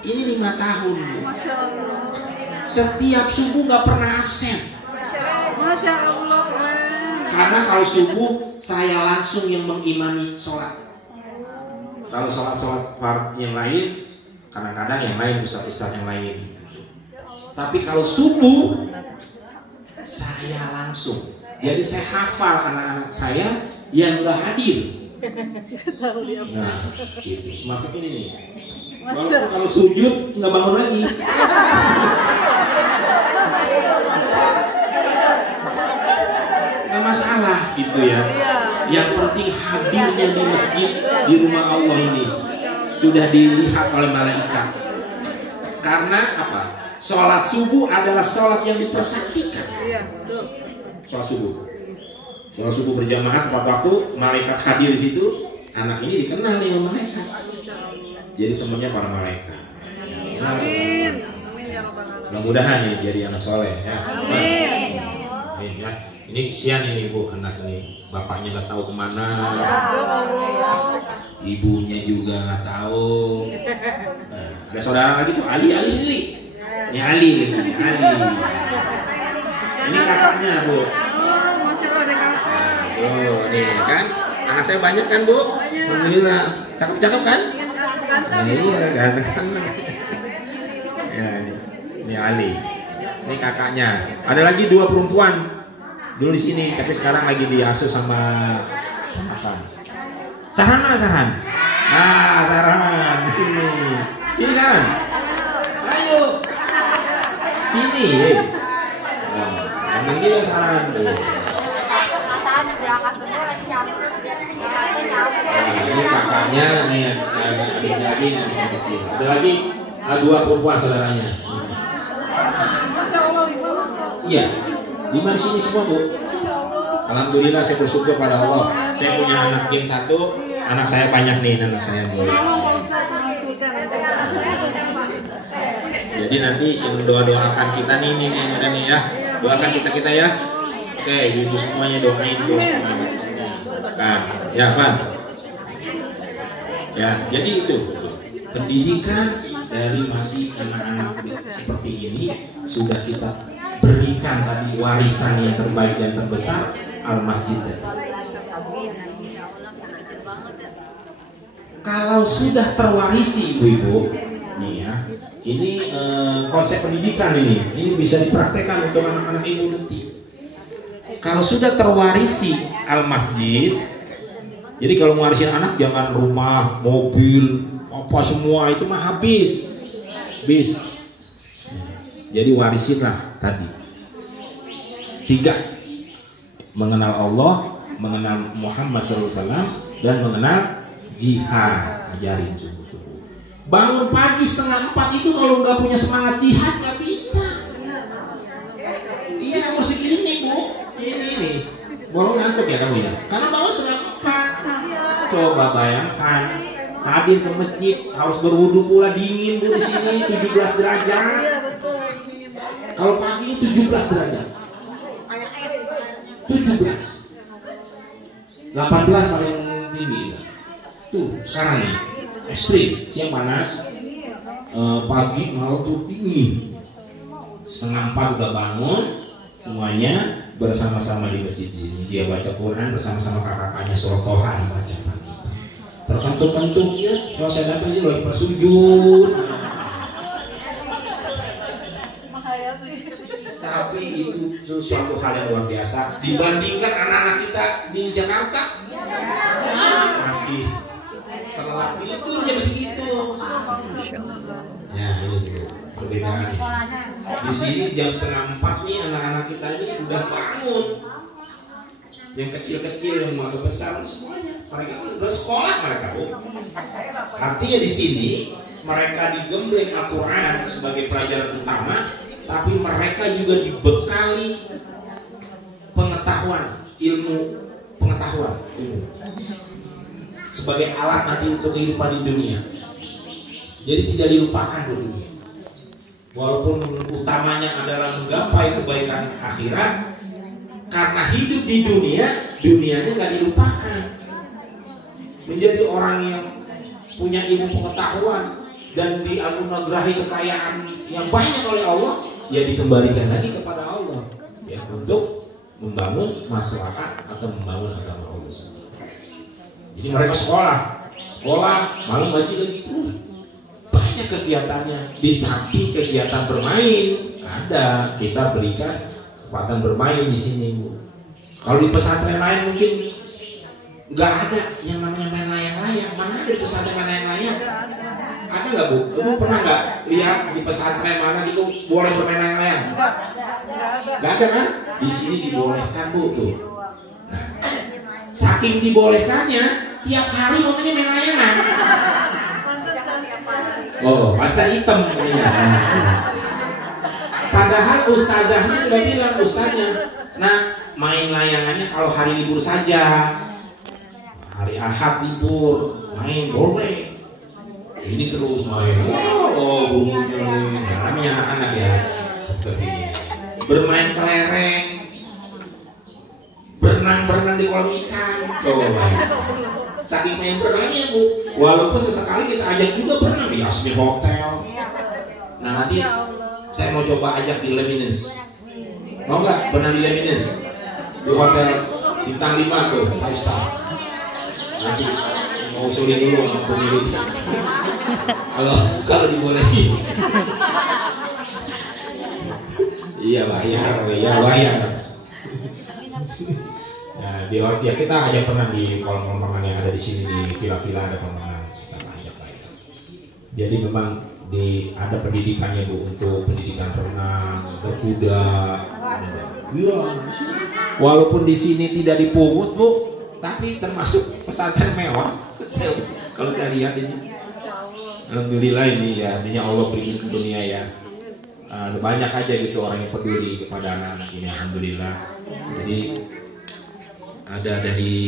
Ini 5 tahun. Masya Allah. Setiap subuh nggak pernah absen. Masya Allah, keren. Karena kalau subuh saya langsung yang mengimami sholat. Kalau sholat yang lain, kadang-kadang yang lain, ustaz-ustaz yang lain. Tapi kalau subuh saya langsung. Jadi saya hafal anak-anak saya yang udah hadir. Nah, gitu. Semacam ini nih. Kalau sujud nggak bangun lagi. Nggak masalah gitu ya. Yang penting hadirnya di masjid, di rumah Allah ini sudah dilihat oleh malaikat. Karena apa? Sholat subuh adalah sholat yang dipersaksikan. Sholat subuh berjamaah tepat waktu, malaikat hadir di situ. Anak ini dikenal nih sama malaikat. Jadi temannya para malaikat. Amin. Amin ya rabbal alamin. Mudah-mudahan nih jadi anak soleh ya. Amin. Amin ya. Ini kesian ini Bu, anak ini. Bapaknya nggak tahu kemana. Ibunya juga nggak tahu. Nah, ada saudara lagi tuh Ali sini. Ini Ali. Ini kakaknya Bu. Masya Allah ada kakak. Oh, nih kan. Anak saya banyak kan Bu? Alhamdulillah. Cakep-cakep kan? Iya, ganteng. Ya, ini Ali. Ini kakaknya. Ada lagi 2 perempuan. Dulu di sini, tapi sekarang lagi diasuh sama makan. Saran. Nah, Saran. Sini Saran. Ayo. Sini. Ambil dia Saran tuh. Ini kakaknya, nih adik-adik yang kecil. Ada lagi 2 perempuan saudaranya. Masya Allah. Iya, 5 di sini semua Bu. Alhamdulillah saya bersyukur pada Allah. Saya punya anak tim 1, anak saya banyak nih anak saya Bu. Jadi nanti yang doakan kita nih ya, doakan kita ya. Oke, ibu semuanya doain terus semuanya. Nah, ya Van. Ya, jadi itu pendidikan dari masih anak-anak seperti ini sudah kita berikan tadi warisan yang terbaik dan terbesar al-masjid. Kalau sudah terwarisi ibu-ibu, nih ya, ini konsep pendidikan ini bisa dipraktekkan untuk anak-anak ibu nanti. Kalau sudah terwarisi al-masjid, jadi kalau mewarisin anak jangan rumah, mobil, apa semua itu mah habis. Jadi warisinlah tadi 3: mengenal Allah, mengenal Muhammad SAW, dan mengenal jihad. Ajarin subuh-subuh. Bangun pagi 3:30 itu kalau nggak punya semangat jihad nggak bisa. Iya musik ini Bu. Ini baru ngantuk ya kamu ya. Karena bangun 3:30. Coba bayangkan hadir ke masjid harus berwudu pula, dingin Bu di sini 17 derajat. Kalau pagi 17 derajat. 17. 18 paling tinggi. Tuh sekarang nih ekstrim, siang panas, pagi malam tuh dingin. 3:30 udah bangun, semuanya bersama-sama di masjid sini. Dia baca Quran bersama-sama kakak-kakaknya, surah Toha dibaca pagi. Terkentut-kentut ya, kalau saya datang dia lagi bersujud. Tapi itu sesuatu hal yang luar biasa dibandingkan anak-anak kita di Jakarta. Masih telat tidur jam segitu. Ya ini perbedaan. Di sini jam 3:30 nih anak-anak kita ini udah bangun. Yang kecil-kecil, yang agak besar semuanya. Mereka bersekolah mereka. Artinya di sini mereka digembleng Al-Quran sebagai pelajaran utama, tapi mereka juga dibekali pengetahuan, ilmu pengetahuan sebagai alat nanti untuk kehidupan di dunia. Jadi tidak dilupakan dulu. Walaupun utamanya adalah menggapai kebaikan akhirat, karena hidup di dunia, dunianya nggak dilupakan. Menjadi orang yang punya ilmu pengetahuan, dan dianugerahi kekayaan yang banyak oleh Allah, ya dikembalikan lagi kepada Allah ya untuk membangun masyarakat atau membangun agama Allah. Jadi mereka sekolah malam ngaji lagi, banyak kegiatannya. Di samping kegiatan bermain ada, kita berikan kesempatan bermain di sini Bu. Kalau di pesantren lain mungkin nggak ada yang namanya main layang-layang. Mana ada di pesantren main layang-layang? Ada nggak Bu? Kamu pernah nggak lihat di pesantren mana gitu boleh bermain layang-layang? Nggak ada kan? Di sini dibolehkan Bu tuh. Nah, saking dibolehkannya, tiap hari momennya main layangan. Oh, pantesan hitam namanya. Padahal ustazahnya sudah bilang, ustaznya, nah main layangannya kalau hari libur saja. Hari Ahad libur, main boleh. Ini terus main. Oh, bunyinya nih. Nah, namanya anak-anak ya. Bermain kelereng, berenang di kolam ikan. Oh, saking main berenangnya Bu, walaupun sesekali kita ajak juga berenang di Asmi Hotel. Nah nanti saya mau coba ajak di Leminens. Mau nggak berenang di Leminens? Di hotel bintang 5 tuh, 5 star. Nanti mau usulin dulu sama pemilik. Kalau dibolehin. Iya bayar. Nah, ya kita ajak pernah di kolam renang yang ada di sini, di villa-villa ada kolam renang, kita ajak bayar. Jadi memang ada pendidikannya Bu, untuk pendidikan renang, berkuda. Iya. Walaupun di sini tidak dipungut Bu, tapi termasuk pesantren mewah. Kalau saya lihat ini, alhamdulillah ini ya, artinya Allah berikan ke dunia ya. Banyak aja gitu orang yang peduli kepada anak-anak ini, alhamdulillah. Jadi ada dari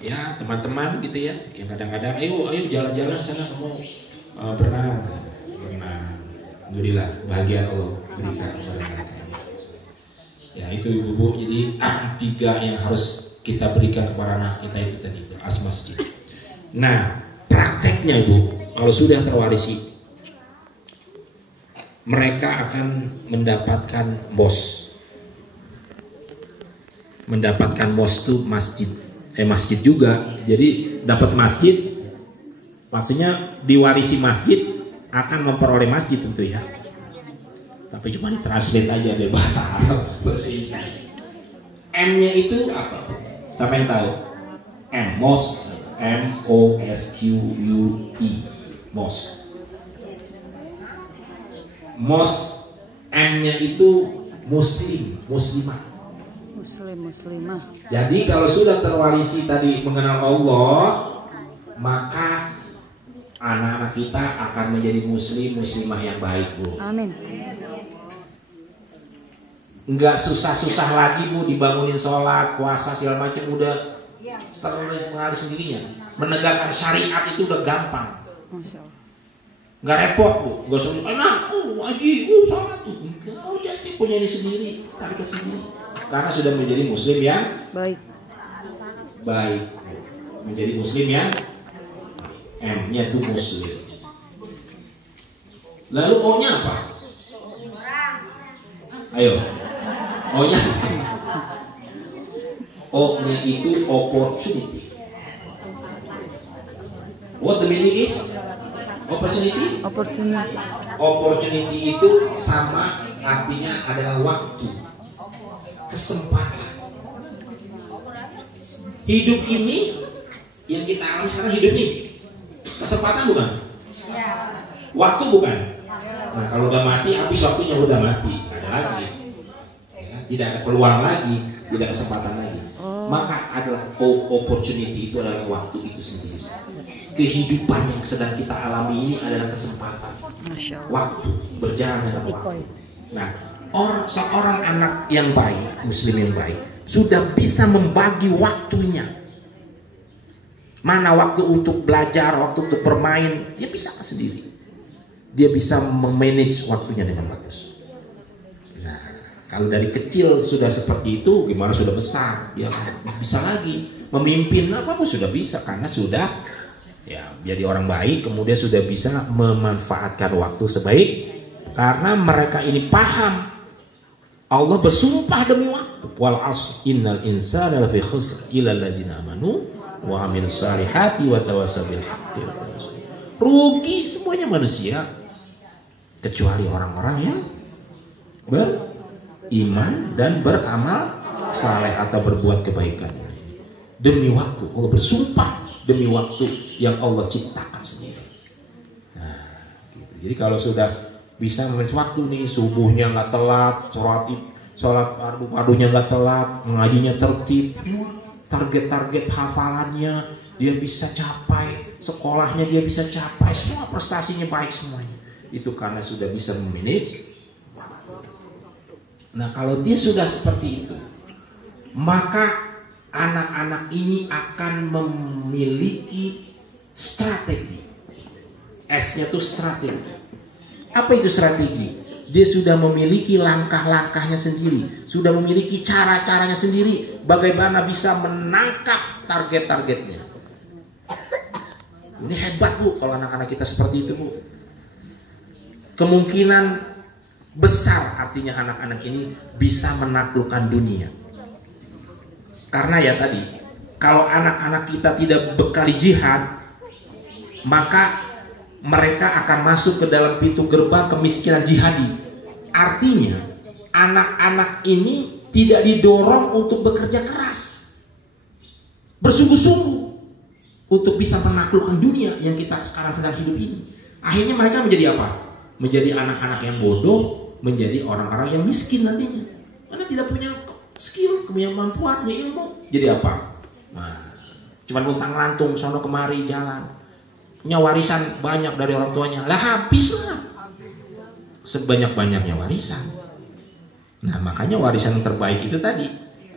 ya teman-teman gitu ya, yang kadang-kadang ayo jalan-jalan sana kamu berenang. Alhamdulillah bahagia Allah berikan kepada mereka. Ya itu Ibu, jadi 3 yang harus kita berikan kepada anak kita itu tadi, as masjid. Nah prakteknya Ibu, kalau sudah terwarisi, mereka akan mendapatkan MOS. Mendapatkan MOS itu masjid juga. Jadi dapat masjid, maksudnya diwarisi masjid, akan memperoleh masjid tentu ya. Tapi cuma ditranslate aja dari bahasa Arab, bahasa Inggris. M-nya itu apa? Siapa yang tahu? MOS, MOSQUE, MOS. MOS, M-nya itu muslimah. Muslimah. Jadi kalau sudah terwarisi tadi mengenal Allah, maka anak-anak kita akan menjadi muslimah yang baik Bu. Amin. Enggak susah-susah lagi Bu dibangunin sholat, puasa segala macam, udah mengalir sendirinya. Menegakkan syariat itu udah gampang. Nggak repot Bu, nggak suruh wajib sholat tuh. Udah punya ini sendiri, tarik ke sini. Karena sudah menjadi muslim yang baik. Menjadi muslim yang M-nya itu muslim. Lalu O-nya apa? Ayo. O-nya O-nya itu opportunity. What the meaning is? Opportunity? Opportunity itu sama artinya adalah waktu, kesempatan. Hidup ini yang kita alami sekarang, hidup ini kesempatan bukan? Waktu bukan? Nah kalau udah mati, habis waktunya udah mati, ada lagi ya, tidak ada peluang lagi, tidak ada kesempatan lagi. Maka adalah opportunity, itu adalah waktu itu sendiri. Kehidupan yang sedang kita alami ini adalah kesempatan, waktu, berjalan dengan waktu. Nah seorang anak yang baik, muslim yang baik, sudah bisa membagi waktunya. Mana waktu untuk belajar, waktu untuk bermain, dia bisa sendiri. Dia bisa memanage waktunya dengan bagus. Nah, kalau dari kecil sudah seperti itu, gimana sudah besar? Dia bisa lagi memimpin, apa pun sudah bisa karena sudah Ya, jadi orang baik kemudian sudah bisa memanfaatkan waktu sebaik, karena mereka ini paham Allah bersumpah demi waktu. Wal 'ashr innal insana lafi khusr illa alladziina amanu wa 'amilus shalihati wa tawassaw bil haqqi wa tawassaw. Rugi semuanya manusia kecuali orang-orang yang beriman dan beramal saleh atau berbuat kebaikan. Demi waktu, Allah bersumpah demi waktu yang Allah ciptakan sendiri. Nah, gitu. Jadi kalau sudah bisa menulis waktu nih, subuhnya nggak telat, sholat padunya nggak telat, mengajinya tertib, target-target hafalannya dia bisa capai, sekolahnya dia bisa capai, semua prestasinya baik semuanya. Itu karena sudah bisa memanage. Nah, kalau dia sudah seperti itu, maka anak-anak ini akan memiliki strategi. S-nya itu strategi. Apa itu strategi? Dia sudah memiliki langkah-langkahnya sendiri, sudah memiliki cara-caranya sendiri, bagaimana bisa menangkap target-targetnya. Ini hebat Bu, kalau anak-anak kita seperti itu Bu. Kemungkinan besar artinya anak-anak ini bisa menaklukkan dunia. Karena ya tadi, kalau anak-anak kita tidak bekali jihad, maka mereka akan masuk ke dalam pintu gerbang kemiskinan jihadi. Artinya, anak-anak ini tidak didorong untuk bekerja keras, bersungguh-sungguh untuk bisa menaklukkan dunia yang kita sekarang sedang hidup ini. Akhirnya mereka menjadi apa? Menjadi anak-anak yang bodoh, menjadi orang-orang yang miskin nantinya. Karena tidak punya skill, punya kemampuan, punya ilmu. Jadi apa? Nah, cuman luntang lantung, sono kemari jalan. Punya warisan banyak dari orang tuanya, lah habislah sebanyak-banyaknya warisan. Nah, makanya warisan yang terbaik itu tadi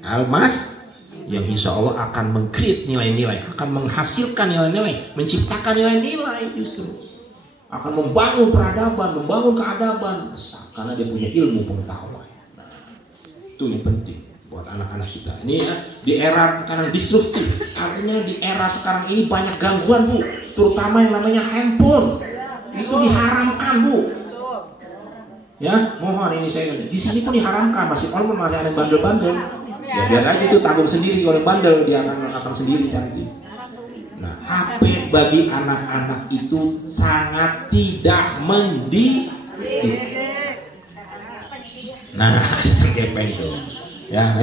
almas, yang insya Allah akan meng-create nilai-nilai, akan menghasilkan nilai-nilai, menciptakan nilai-nilai, justru akan membangun peradaban, membangun keadaban, karena dia punya ilmu pengetahuan. Nah, itu yang penting buat anak-anak kita. Ini ya, di era sekarang disruptif, artinya di era sekarang ini banyak gangguan Bu, terutama yang namanya handphone. Itu diharamkan Bu. Ya, mohon ini saya di sini pun diharamkan, masih walaupun masih ada yang bandel-bandel. Ya biar aja itu tanggung sendiri, kalau yang bandel dia akan sendiri cantik. Nah, HP bagi anak-anak itu sangat tidak mendidik. Nah, tergepeng tuh. Ya,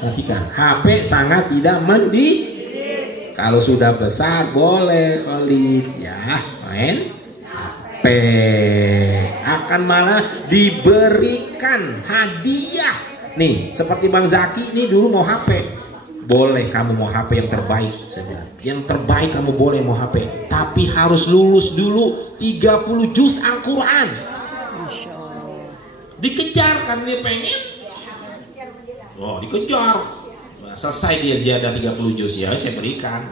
perhatikan. HP sangat tidak mendidik. Kalau sudah besar boleh Khalid ya main HP. Akan malah diberikan hadiah. Nih, seperti Bang Zaki nih dulu mau HP. Boleh kamu mau HP yang terbaik, saya bilang. Yang terbaik kamu boleh mau HP, tapi harus lulus dulu 30 juz Al-Quran. Dikejar kan dia pengen. Oh, dikejar. Nah, selesai dia ziyadah 30 juz ya, saya berikan.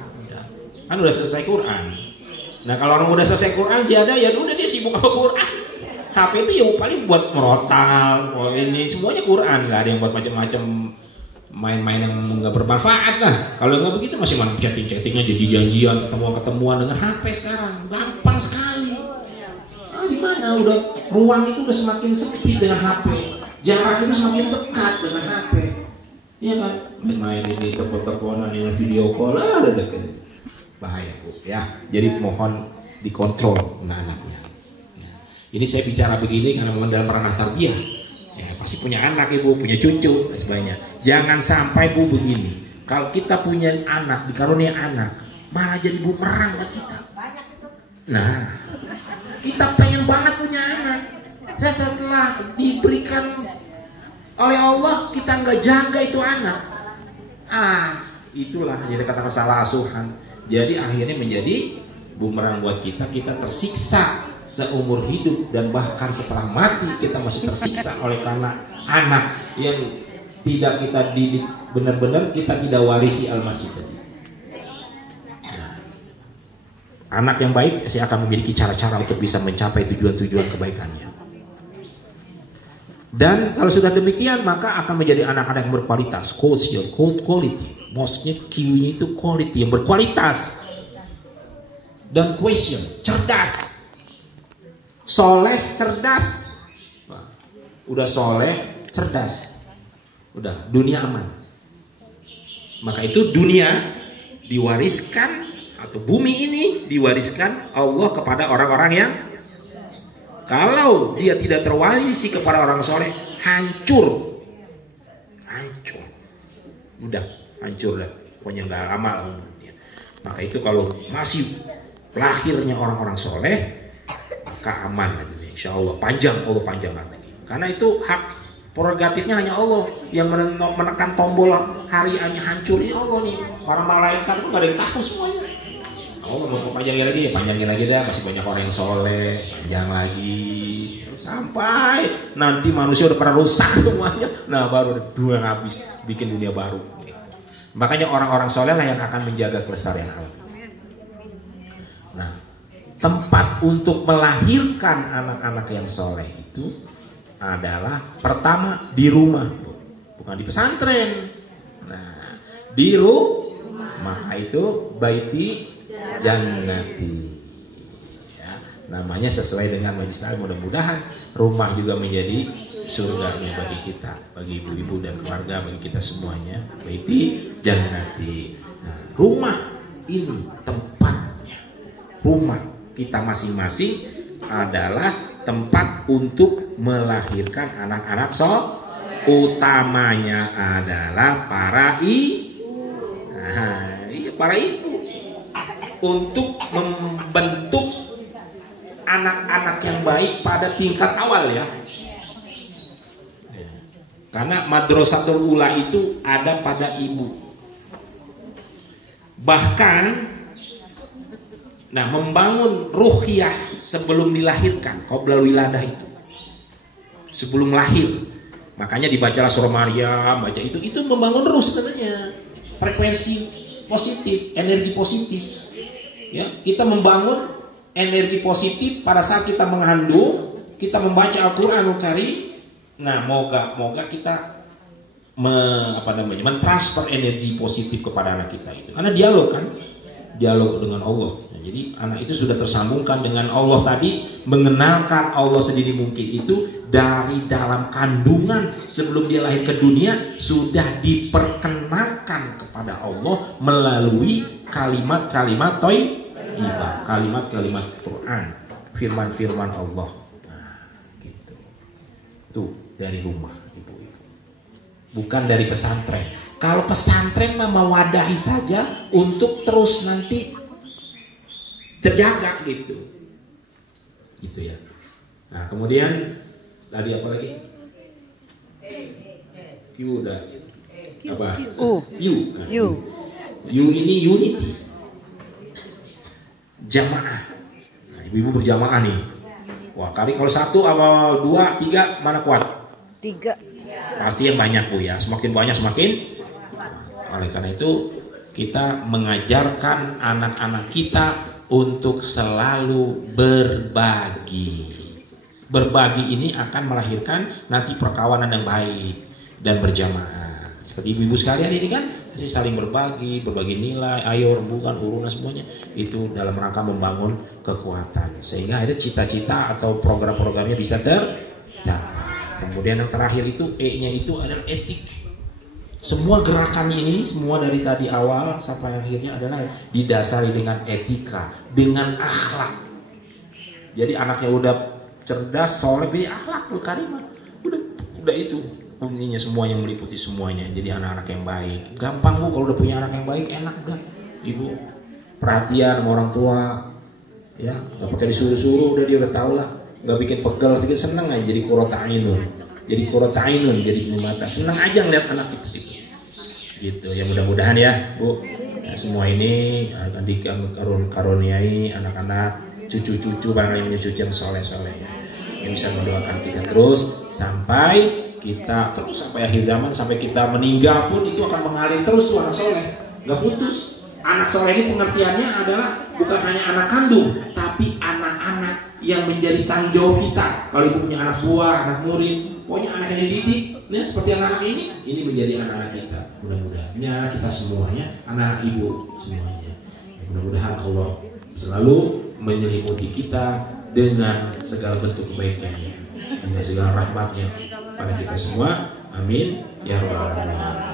Kan udah selesai Quran. Nah, kalau orang udah selesai Quran ziyadah ya udah dia sibuk sama Quran. HP itu ya paling buat merotal, ini semuanya Quran, nggak ada yang buat macam-macam main-main yang nggak bermanfaat lah. Kalau nggak begitu masih main chatting-chattingnya, janjian, ketemuan dengan HP sekarang gampang sekali. Ah, di mana udah ruang itu udah semakin sepi dengan HP, jarak itu semakin dekat dengan HP. Iya kan? Main ini telepon-teleponan, ini video call, ada dekat. Bahaya Bu ya. Jadi mohon dikontrol anak-anaknya. Ini saya bicara begini karena memang dalam ranah tarbiyah. Ya, pasti punya anak Ibu, punya cucu dan sebagainya. Jangan sampai Bu begini. Kalau kita punya anak, dikarunia anak, malah jadi bumerang buat kita. Nah, kita pengen banget punya anak. Setelah diberikan oleh Allah, kita nggak jaga itu anak. Ah, itulah jadi kata salah asuhan. Jadi akhirnya menjadi bumerang buat kita. Kita tersiksa seumur hidup dan bahkan setelah mati kita masih tersiksa oleh karena anak yang tidak kita didik benar-benar, kita tidak warisi almasih tadi. Nah, anak yang baik saya akan memiliki cara-cara untuk bisa mencapai tujuan-tujuan kebaikannya. Dan kalau sudah demikian maka akan menjadi anak-anak yang berkualitas. Quality, maksudnya Q-nya itu quality, yang berkualitas. dan question, cerdas. Soleh, cerdas. Udah soleh, cerdas. Udah, dunia aman. Maka itu dunia diwariskan, atau bumi ini diwariskan Allah kepada orang-orang yang, kalau dia tidak terwarisi kepada orang soleh, hancur. Hancur. Udah, hancur dah. Pokoknya nggak lama lah umurnya. Maka itu kalau masih lahirnya orang-orang soleh, maka aman lagi, insya Allah panjang, Allah panjangkan lagi. Karena itu hak prerogatifnya hanya Allah. Yang menekan tombol hari hanya hancurnya Allah nih. Para malaikat itu nggak ada yang tahu semuanya. Allah mau panjangin lagi, ya panjangin lagi dah. Masih banyak orang yang soleh, panjang lagi sampai nanti manusia udah pernah rusak semuanya. Nah baru dua habis, bikin dunia baru. Makanya orang-orang soleh lah yang akan menjaga kelestarian alam. Nah, tempat untuk melahirkan anak-anak yang soleh itu adalah pertama di rumah, bukan di pesantren. Nah, di rumah, maka itu baiti jannati. Ya, namanya sesuai dengan majlis taklim. Mudah-mudahan rumah juga menjadi surga bagi kita, bagi ibu-ibu dan keluarga, bagi kita semuanya. Baiti jannati. Nah, rumah ini tempatnya. Rumah kita masing-masing adalah tempat untuk melahirkan anak-anak utamanya adalah para para ibu, untuk membentuk anak-anak yang baik pada tingkat awal ya. Karena madrasatul ula itu ada pada ibu. Bahkan membangun ruhiyah sebelum dilahirkan, qoblal wiladah itu. Sebelum lahir. Makanya dibacalah surah Maryam, baca itu membangun ruh sebenarnya. Frekuensi positif, energi positif. Ya, kita membangun energi positif pada saat kita mengandung, kita membaca Al-Qur'anul Karim. Nah, moga kita mentransfer energi positif kepada anak kita itu. Karena dialog dengan Allah. Nah, jadi anak itu sudah tersambungkan dengan Allah tadi, mengenalkan Allah sedini mungkin itu dari dalam kandungan sebelum dia lahir ke dunia sudah diperkenalkan kepada Allah melalui kalimat-kalimat thayyibah, kalimat-kalimat Quran, firman-firman Allah. Nah, gitu. Tuh dari rumah ibu-ibu. Bukan dari pesantren. Kalau pesantren mewadahi saja untuk terus nanti terjaga gitu. Gitu ya. Nah, kemudian tadi apa lagi? Q udah apa? U. Nah, U ini unity. Jamaah. Nah, ibu-ibu berjamaah nih. Wah, kali kalau 1 atau 2, 3 mana kuat? 3. Pasti yang banyak Bu ya. Semakin banyak semakin. Oleh karena itu kita mengajarkan anak-anak kita untuk selalu berbagi. Berbagi ini akan melahirkan nanti perkawanan yang baik dan berjamaah. Seperti ibu-ibu sekalian ini kan masih saling berbagi nilai, ayo rembukan, urunan semuanya. Itu dalam rangka membangun kekuatan. Sehingga ada cita-cita atau program-programnya bisa tercapai. Kemudian yang terakhir itu E-nya itu adalah etik. Semua gerakan ini, semua dari tadi awal sampai akhirnya adalah didasari dengan etika, dengan akhlak. Jadi anaknya udah cerdas, soleh, akhlak, karimah. Udah itu ininya semua yang meliputi semuanya. Jadi anak-anak yang baik. Gampang Bu kalau udah punya anak yang baik, enak kan? Ibu perhatian sama orang tua, ya nggak pakai disuruh-suruh, dia udah tahu lah. Nggak bikin pegel sedikit, seneng aja jadi qurrata ainun, jadi mata, seneng aja ngeliat anak kita gitu ya. Mudah-mudahan ya Bu, ya, semua ini akan dikaruniai anak-anak, cucu-cucu, barangkali punya cucu yang soleh-soleh ya, yang bisa mendoakan kita terus sampai akhir zaman, sampai kita meninggal pun itu akan mengalir terus tuh anak soleh, nggak putus. Anak soleh ini pengertiannya adalah bukan hanya anak kandung, tapi anak-anak yang menjadi tanggung jawab kita. Kalau ibu punya anak buah, anak murid, pokoknya anak yang dididik, ya, seperti anak-anak ini menjadi anak-anak kita. Mudah-mudahan kita semuanya, anak ibu semuanya. Mudah-mudahan Allah selalu menyelimuti kita dengan segala bentuk kebaikannya, dengan segala rahmatnya pada kita semua. Amin ya rabbal alamin.